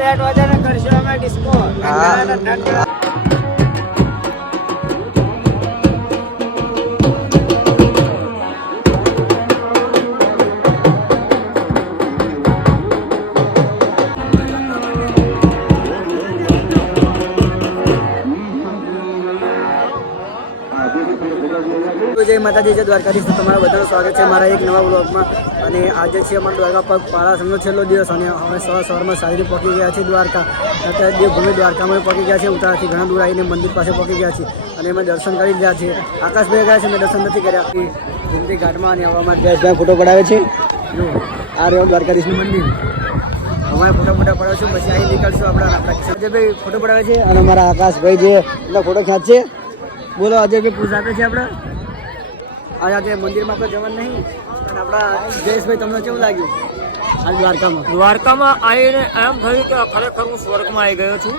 બેટ વાજાને કરશું અમે ડિસ્કો. જય માતાજી, જય દ્વારકાધીશ. તમારા બધાનું સ્વાગત છે મારા એક નવા બ્લોગમાં. અને આજે છે અમારા દ્વારકા પર પાળા સંઘનો છેલ્લો દિવસ અને અમે સવારમાં સારી પહોંચી ગયા છીએ દ્વારકા. અત્યારે દેવભૂમિ દ્વારકામાં પહોંચી ગયા છે. ઉતારાથી ઘણા દૂર આવીને મંદિર પાસે પહોંચી ગયા છીએ અને અમે દર્શન કરી ગયા છીએ. આકાશભાઈ ગયા છે, મેં દર્શન નથી કર્યા. ગોમતી ઘાટમાં અને આવામાં જયેશભાઈ ફોટો પડાવે છે. જો આ રહ્યો દ્વારકાધીશનું મંદિર. અમારે ફોટો પડાવે છું, પછી અહીં નીકળશું. આપણા અજયભાઈ ફોટો પડાવે છે અને અમારા આકાશભાઈ જે એના ફોટો ખેંચશે. બોલો અજયભાઈ પૂછ આપે છે આપણે. આજે મંદિરમાં તો જવાનું નહીં. અને આપણા જયેશભાઈ તમને કેવું લાગ્યું આ દ્વારકામાં આવીને એમ થયું કે ખરેખર હું સ્વર્ગમાં આવી ગયો છું.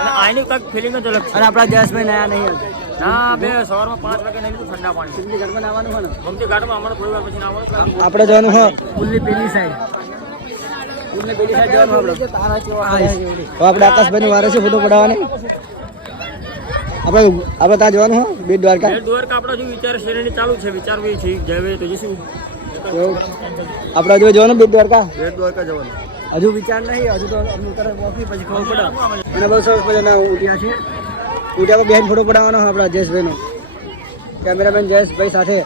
અને આની કંઈક ફિલિંગ જ અલગ છે. અને આપણા જયેશભાઈ નયા નહીં ના, બે સવારમાં 5 વાગે નહીં લીધું ઠંડા પાણી. ગોમતી ઘાટમાં નાવાનું હોય ને, ગોમતી ઘાટમાં અમારે થોડી વાર પછી નાવાનું. આપણે જવાનું હોય પુલની પેલી સાઈડ. પુલની પેલી સાઈડ જવાનું આપણે. આપણે આકાશભાઈની વારે છે ફોટો પડાવવાની. આપણે ત્યાં જવાનું હોય બેટ દ્વારકા. બેટ દ્વારકા આપણો જો વિચાર શેરણી ચાલુ છે, વિચારવી છે જવે તો જઈશું. આપણે હજુ જવાનું બેટ દ્વારકા. બેટ દ્વારકા જવાનું હજુ વિચાર નહીં, હજુ તો પછી ખબર પડે. અને બહુ સરસ મજાના ઉઠ્યા છે. ઉઠ્યા પર બેન ફોટો પડાવવાનો આપણા જયેશભાઈનો. કેમેરામેન જયેશભાઈ સાથે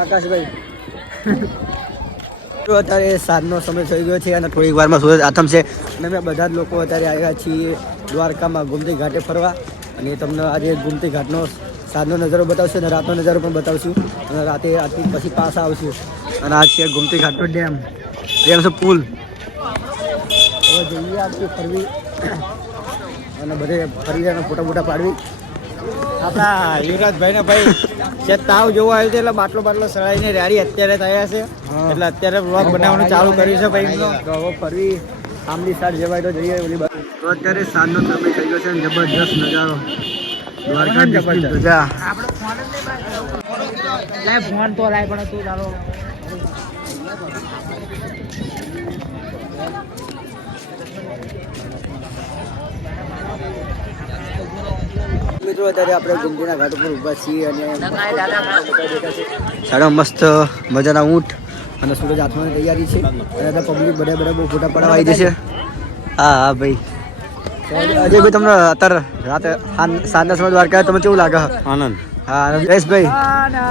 આકાશભાઈ. તો અત્યારે સાંજનો સમય થઈ ગયો છે અને થોડીક વારમાં સૂરજ આથમશે. અને અમે બધા જ લોકો અત્યારે આવ્યા છીએ દ્વારકામાં ગોમતી ઘાટે ફરવા. અને તમને આજે ગોમતી ઘાટનો સાંજનો નજારો બતાવશે અને રાતનો નજારો પણ બતાવશું. અને રાતે આથી પછી પાછા આવશું. અને આ છે ગોમતી ઘાટનો ડેમ છે પુલ. હવે જઈએ આપણે ફરવી અને બધે ફરી અને ફોટા ફોટા પાડવી. આપણા યુવરાજભાઈને ભાઈ છે તાવ જોવા આવ્યું છે એટલે બાટલો સળાઈને રેડી અત્યારે થયા છે. એટલે અત્યારે વ્લોગ બનાવવાનું ચાલુ કર્યું છે ભાઈ. તો હવે ફરવી આમલી સાઈડ જવાય તો જઈએ ઓલી બાજુ. તો અત્યારે સાંજનો સમય થઈ ગયો છે અને જબરજસ્ત નજારો દ્વારકાધીશની ધજા. ફોન તો લાય પણ તું ચાલો. મિત્રો અત્યારે આપણે ગોમતીના ઘાટ ઉપર ઊભા છીએ અને સાડા મસ્ત મજાના ઊંટ અને સૂરજ આથમવાની તૈયારી છે. અને અત્યારે પબ્લિક બધા બહુ ફોટા પડાવવા આવી જશે. હા ભાઈ અજયભાઈ, તમને અત્યારે રાતે સાંજના સમય દ્વારકા તમને કેવું લાગે? આનંદ. હા જયેશભાઈ,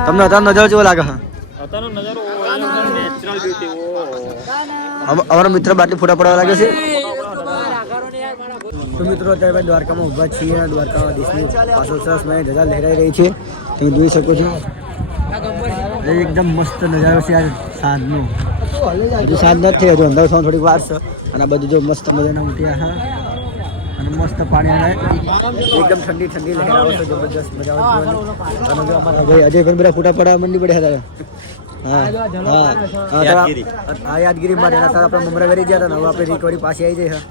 તમને અત્યારનો નજારો કેવો લાગે? અત્યારનો નજારો નેચરલ બ્યુટી. અમારા મિત્ર બાટલી ફોટા પડાવવા લાગે છે. તો મિત્રો અત્યારે દ્વારકામાં ઊભા છીએ અને દ્વારકામાં દેશની પાછળ સરસ મને ધજા લહેરાઈ રહી છે. તમે જોઈ શકો છો. એકદમ મસ્ત નજારો છે આ સાંજનો. હજુ સાંજ નથી, હજુ અંદર થોડીક વાર છે. અને આ બધું જો મસ્ત મજાના ઉઠ્યા હા અને મસ્ત પાણી આવે. એકદમ ઠંડી લહેરાવો છે, જબરજસ્ત મજા આવે. અને જો અમારા ભાઈ અજયભાઈ બધા ફોટા પડાવવા મંડી પડ્યા હતા. હા યાદગીરી માટે આપણે મમરા વેરી ગયા હતા ને હવે આપણે રિકવરી પાછી આવી જાય.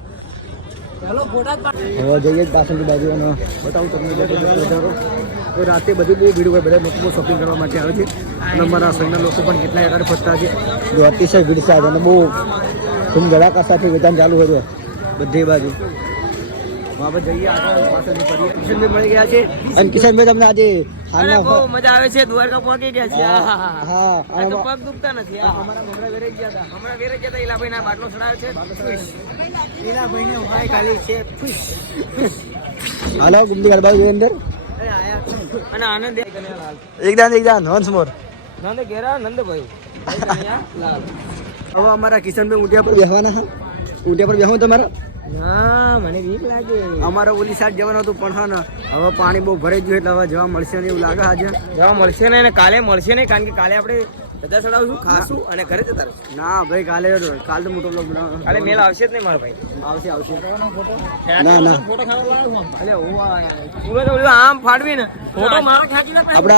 હવે જઈએ પાછળની બાજુ અને બતાવું તમને નજારો. તો રાતે બધી બહુ ભીડ હોય, બધા લોકો બહુ શોપિંગ કરવા માટે આવે છે. અને અમારા સંઘના લોકો પણ કેટલા એકાદ ફરતા છે. જો અતિશય ભીડ છે અને બહુ ધૂમધડાકા સાથે વેચાણ ચાલુ હોય બધી બાજુ. આપણે જઈએ આગળ પાછળની ફરીએ. કિશનભાઈ મળી ગયા છે. અને કિશનભાઈ તમને આજે બહુ મજા આવે છે. દ્વારકા પહોંચી ગયા છે. હા પગ દુખતા નથી. અમારા મમરા વેરાઈ ગયા હતા. ઈલાભાઈ ના બાટલો ચડાવે છે. ઈલાભાઈને ઉભાઈ ખાલી છે. હાલો ગુમતી ઘાટ બાજુ અંદર અને આનંદ એકદમ વન્સ મોર નંદ ઘેરા નંદભાઈ. હવે અમારા કિશનભાઈ ઊંટિયા પર બેહવાના હા. ઊંટિયા પર બેહવું તમારા? ના, મને બીક લાગે. અમારે ઓલી સાઈડ જવાનું હતું પણ હા ને હવે પાણી બહુ ભરાઈ ગયું એટલે હવે જવા મળશે ને એવું લાગે. આજે જવા મળશે ને કાલે મળશે નહીં, કારણ કે કાલે આપણે ધજા ચડાવશું, ખાશું અને ઘરે જતા રહીશું. ના ભાઈ કાલે તો મોટો બ્લોગ બનાવવાનો. કાલે મેલ આવશે જ નહીં મારા ભાઈ. આવશે ના આમ ફાડવી ને ફોટો મારો ખેંચી નાખ. આપણે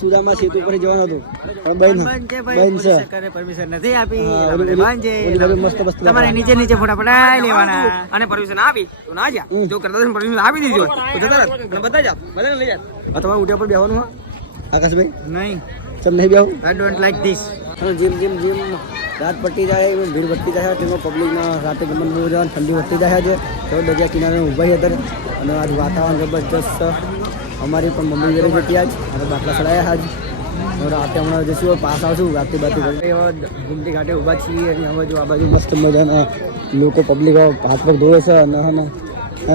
સુદામા સેતુ પર જવાનું હતું પણ બંધ છે. પરમિશન નથી આપી. તમારે નીચે ફોટા પડાવી લેવાના અને પરમિશન આપી તો ના જા. જો કરતા પરમિશન આપી દીધી હોય તો જતા રહે. બધા જાવ, બધાને લઈ જાવ. તમારે ઉઠ્યા પર બેહવાનું હા આકાશભાઈ? નહીં, તમે નહીં બેહો? I don't like this. Gym રાત પટ્ટી જાય ભીડ વધતી જાય તેમાં પબ્લિકમાં રાતે ગમન બહુ જવાનું ઠંડી વધતી જાય છે તો દરિયા કિનારે ઊભા છે અત્યારે અને આજ વાતાવરણ જબરજસ્ત અમારી પણ મમ્મી ઘરે જતી આજ અને બાટલા ચડાયા આજ હવે રાતે હમણાં જઈશું પાસ આવશું રાતે બાતે ગુમતી ઘાટે ઊભા છીએ અને હવે જો આ બાજુ મસ્ત મજાના લોકો પબ્લિક હાથ પગ ધોવે છે અને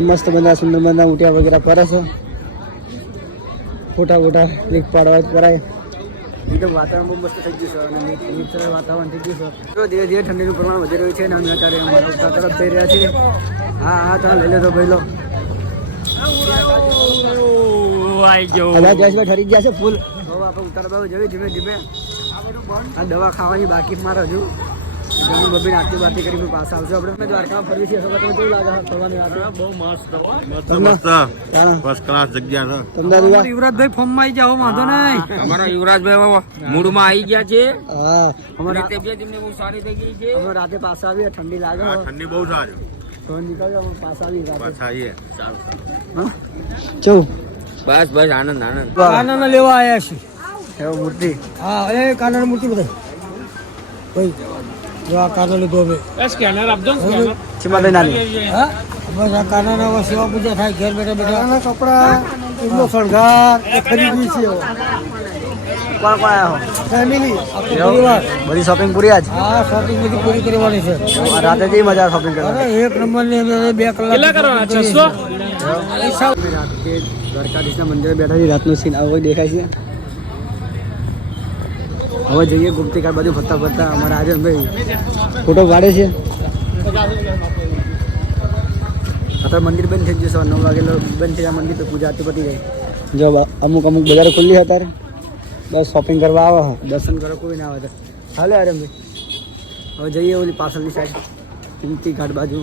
મસ્ત બધા સુંદર બધા ઉઠ્યા વગેરે કરે છે ફોટા વોટા ક્લિક પાડવા કરાય એકદમ વાતાવરણ બહુ મસ્ત થઈ ગયું છે અને નેચરલ વાતાવરણ થઈ ગયું છે તો ધીરે ધીરે ઠંડીનું પ્રમાણ વધી રહ્યું છે અને અમે અત્યારે અમારા ઉત્તર તરફ જઈ રહ્યા છીએ હા ચાલો લઈ લેતો ભાઈ લો જયેશભાઈ ઠરી ગયા છે ફૂલ હવે આપણે ઉત્તર બાજુ જઈએ ધીમે ધીમે આ દવા ખાવાની બાકી મારે હજુ જમીન બબીને આરતી બારતી કરીને પાછા આવશે આપણે દ્વારકામાં ફરવી છીએ તમે કેવું લાગે ફરવાની વાત બહુ મસ્ત ફર્સ્ટ ક્લાસ જગ્યા છે. તમને યુવરાજભાઈ ફોર્મ માં આવી જાઓ વાંધો નહીં અમારા યુવરાજભાઈ મૂડમાં આવી ગયા છે હા અમારી તબિયત એમને બહુ સારી થઈ ગઈ છે અમે રાતે પાછા આવીએ ઠંડી લાગે ઠંડી બહુ સારી તો નીકળ્યો અમે પાછા આવી રાતે પાછા આવીએ. હા ચૌ બસ બસ આનંદ આનંદ કાનાને લેવા આવ્યા છીએ એવો મૂર્તિ હા એ કાનાની મૂર્તિ બધા ભાઈ જો આ કાનો લીધો અમે સ્કેનર આપજો ચીમા લઈને આવી હા બસ આ કાનાના સેવા પૂજા થાય ઘેર બેઠા બેઠા કપડા એમનો શણગાર એ ખરીદી છે કોણ કોણ આવ્યો ફેમિલી આખો પરિવાર બધી શોપિંગ પૂરી આજ હા શોપિંગ બધી પૂરી કરવાની છે આ રાતે જઈ મજા શોપિંગ અરે કરવાની એક નંબરની અમે 2 કલાક કેટલા કરવાના? 600? રાતે દ્વારકાધીશના મંદિરે બેઠા છીએ રાતનું સીન આવો દેખાય છે હવે જઈએ ગુમતી ઘાટ બાજુ ફરતા ફરતા અમારા આજનભાઈ ફોટો પાડે છે અત્યારે મંદિર બંધ થઈ જશે 9 વાગે બંધ થઈ જાય મંદિર તો પૂજા આરતી પતી જાય જો અમુક અમુક બજારો ખુલ્લી છે અત્યારે બસ શોપિંગ કરવા આવે છે દર્શન કરવા કોઈ ના આવે તો હાલે આરામભાઈ હવે જઈએ ઓલી પાછળની સાઈડ ગુમતી ઘાટ બાજુ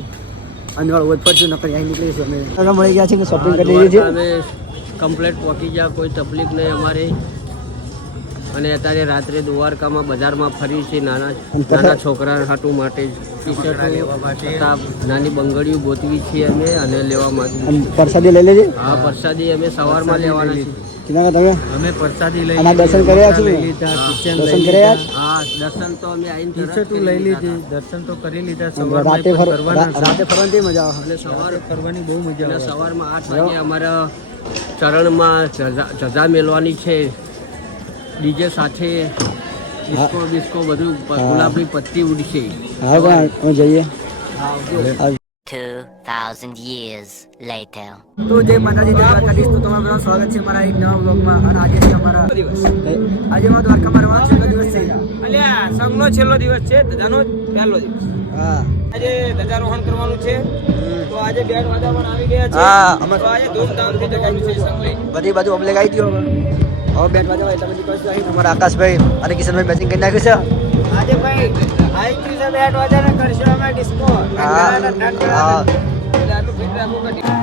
અંજવાળ ઓછ ફરશું નકર અહીં નીકળીશું અમે મળી ગયા છે કે શોપિંગ કરી લીધી છે અમે કમ્પ્લેટ પહોંચી ગયા, કોઈ તકલીફ નહીં અમારે. અને અત્યારે રાત્રે દ્વારકામાં બજારમાં ફરી છે નાના નાના છોકરા હાટુ માટે ટી શર્ટો નાની બંગડીઓ ગોતવી છે અમે અને લેવા માંગીએ. અને પ્રસાદી લઈ લેજે હા, પ્રસાદી અમે સવારમાં લેવાના છીએ. કિના તમે અમે પ્રસાદી લઈ આના દર્શન કર્યા છો દર્શન કર્યા હા, દર્શન તો અમે આવીને તરત લઈ લીધી દર્શન તો કરી લીધા રાતે રાતે ફરવાની મજા આવે અને સવારે કરવાની બહુ મજા અને સવારમાં 8 વાગે અમારા ચરણમાં જજા મેળવાની છે. ડીજે સાથે ડિસ્કો બિસ્કો બધું ગુલાબની પત્તી ઉડશે. હા પણ જઈએ 2,000 years later. તો જય માતાજી જય દ્વારકાધીશ. તો તમારું બધાનું સ્વાગત છે મારા એક નવા બ્લોગમાં અને આજે છે અમારા દિવસ આજે માં દ્વારકામાં રહેવાનો છેલ્લો દિવસ છે અલ્યા સંઘનો છેલ્લો દિવસ છે ધજાનો પહેલો દિવસ હા આજે ધજારોહણ કરવાનું છે તો આજે બેટ વાજા પણ આવી ગયા છે હા અમે તો આજે ધૂમધામથી જગાડ્યું છે સંઘ લઈ બધી બાજુ અમને ગાઈ દીધો હવે બેટ વાજવા એટલે બધી કશું અહીં અમારા આકાશભાઈ અને કિશનભાઈ મેચિંગ કરી નાખ્યું છે આજે ભાઈ આઈટી છે બેટ વાજાને કરશું અમે ડિસ્કો હા. હા. એટલે આટલું ફિટ રાખવું કઠિન